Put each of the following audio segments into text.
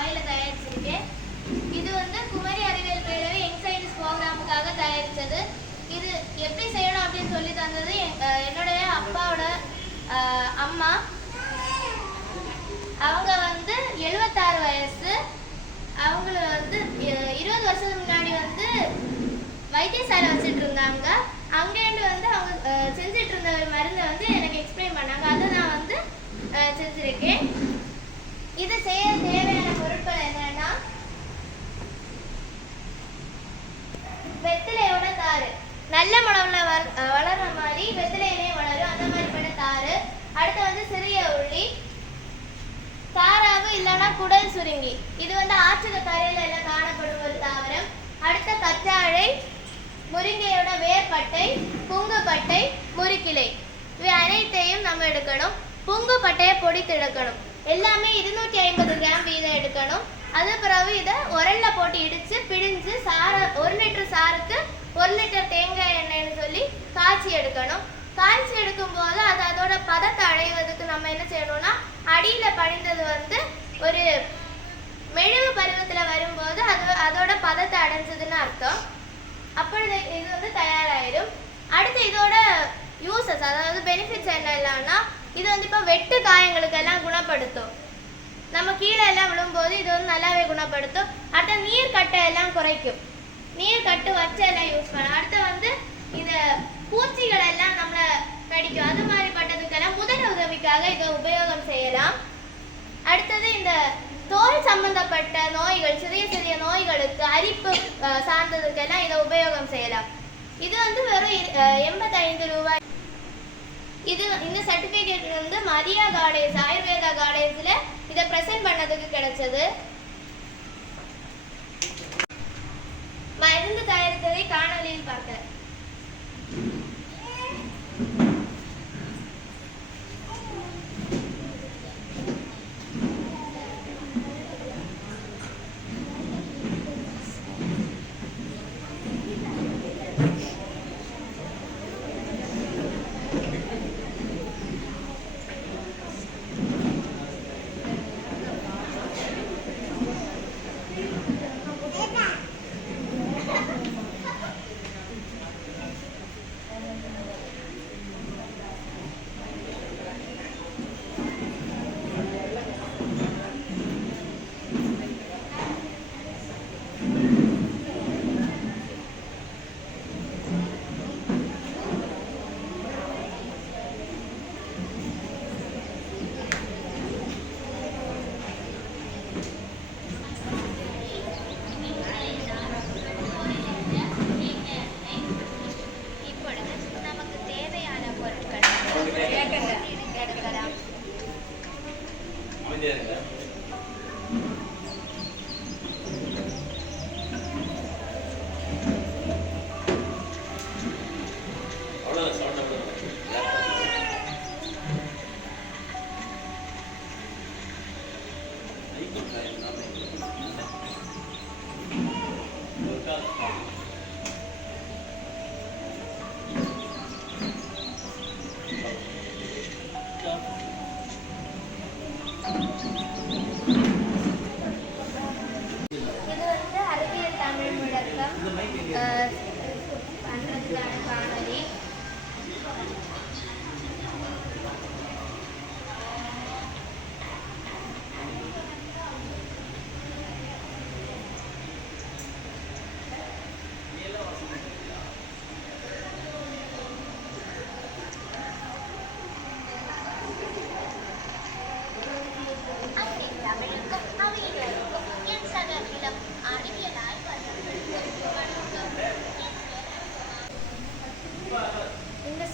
ஆயிலை தயாரிச்சிருக்கேன். இது வந்து குமரி அறிவியல் பேரவை யங் சயின்ஸ் ப்ரோக்ராமுக்காக தயாரித்தது. இது எப்படி செய்யணும் அப்படின்னு சொல்லி தந்தது என்னுடைய அப்பாவோட அம்மா. அவங்க வந்து 76 வயசு. அவங்கள வந்து 20 வருஷத்துக்கு முன்னாடி வந்து வைத்தியசாலை வச்சுட்டு இருந்தாங்க. அங்கேருந்து வந்து அவங்க செஞ்சுட்டு இருந்த ஒரு மருந்தை வந்து எனக்கு எக்ஸ்பிளைன் பண்ணாங்க. அதை நான் வந்து செஞ்சுருக்கேன். இது செய்ய தேவையான பொருட்கள் என்னன்னா, வெத்திலையோட தாறு, நல்ல முளவுல வளர்ற மாதிரி வெத்திலையிலையும் வளரும், அந்த மாதிரிப்பட்ட தாறு. அடுத்து வந்து சிறிய உள்ளி, தாராவு இல்லைன்னா குடல் சுருங்கி, இது வந்து ஆற்றுக கரையில எல்லாம் காணப்படும் ஒரு தாவரம். அடுத்த கற்றாழை, முருங்கையோட வேர்பட்டை, புங்குப்பட்டை, முறிக்கிளை, இவை அனைத்தையும் நம்ம எடுக்கணும். புங்குப்பட்டையை பொடித்து எடுக்கணும். எல்லாமே 250 கிராம் வீதம் எடுக்கணும். அது பிறகு இதை உரல்ல போட்டு இடிச்சு பிழிஞ்சு 1 லிட்டர் சாருக்கு 1 லிட்டர் தேங்காய் எண்ணெய்னு சொல்லி காய்ச்சி எடுக்கணும். காய்ச்சி எடுக்கும் போது அது அதோட பதத்தை அடைவதற்கு நம்ம என்ன செய்யணும்னா, அடியில படிந்தது வந்து ஒரு மெழுகு பருவத்துல வரும்போது அதோட பதத்தை அடைஞ்சதுன்னு அர்த்தம். அப்பொழுது இது வந்து தயாராயிடும். அடுத்து இதோட யூசஸ், அதாவது பெனிஃபிட்ஸ் என்னன்னா, இது வந்து இப்போ வெட்டு காயங்களுக்கு எல்லாம் குணப்படுத்தும். நம்ம கீழே எல்லாம் விழும்போது இது வந்து நல்லாவே குணப்படுத்தும். அடுத்த நீர் கட்டை எல்லாம் குறைக்கும். நீர் கட்டு வச்சு எல்லாம் யூஸ் பண்ணலாம். அடுத்து வந்து இந்த பூச்சிகள் எல்லாம் நம்மளை கடிக்கும். அது மாதிரி பட்டதுக்கெல்லாம் முதல் உதவிக்காக இதை உபயோகம் செய்யலாம். அடுத்தது இந்த தோல் சம்பந்தப்பட்ட நோய்கள், சிறிய சிறிய நோய்களுக்கு, அரிப்பு சார்ந்ததுக்கெல்லாம் இதை உபயோகம் செய்யலாம். இது வந்து வெறும் 85 ரூபாய். இது இந்த சர்டிஃபிகேட் வந்து மரியா கார்டேஸ் ஆயுர்வேதா கார்டேஸ்ல இதை ப்ரெசென்ட் பண்ணதுக்கு கிடைச்சது. மருந்து தயாரித்ததை காணொலியில் பார்க்கலாம்.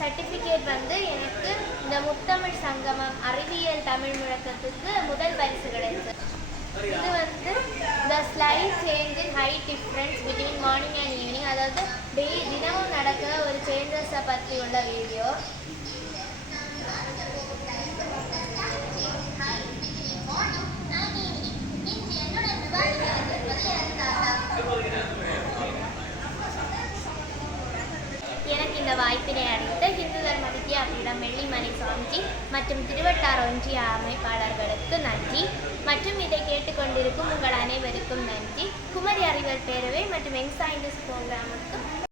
சர்டிஃபிகேட் வந்து எனக்கு இந்த முத்தமிழ் சங்கமம் அறிவியல் தமிழ் முழக்கத்துக்கு முதல் பரிசு கிடைச்சது. இது வந்து the slight change in height difference between morning and evening, அதாவது தினமும் நடக்கிற ஒரு சேஞ்சஸை பற்றி உள்ள வீடியோ. எனக்கு இந்த வாய்ப்பினை அளித்த ஹிந்து தர்ம வித்யாபீடம் வெள்ளிமலை சுவாமிஜி மற்றும் திருவட்டார் ஒன்றிய அமைப்பாளர்களுக்கு நன்றி மற்றும் இதை கேட்டுக்கொண்டிருக்கும் உங்கள் அனைவருக்கும் நன்றி. குமரி அறிவியல் பேரவை மற்றும் யங் சயின்டிஸ்ட் ப்ரோக்ராமுக்கு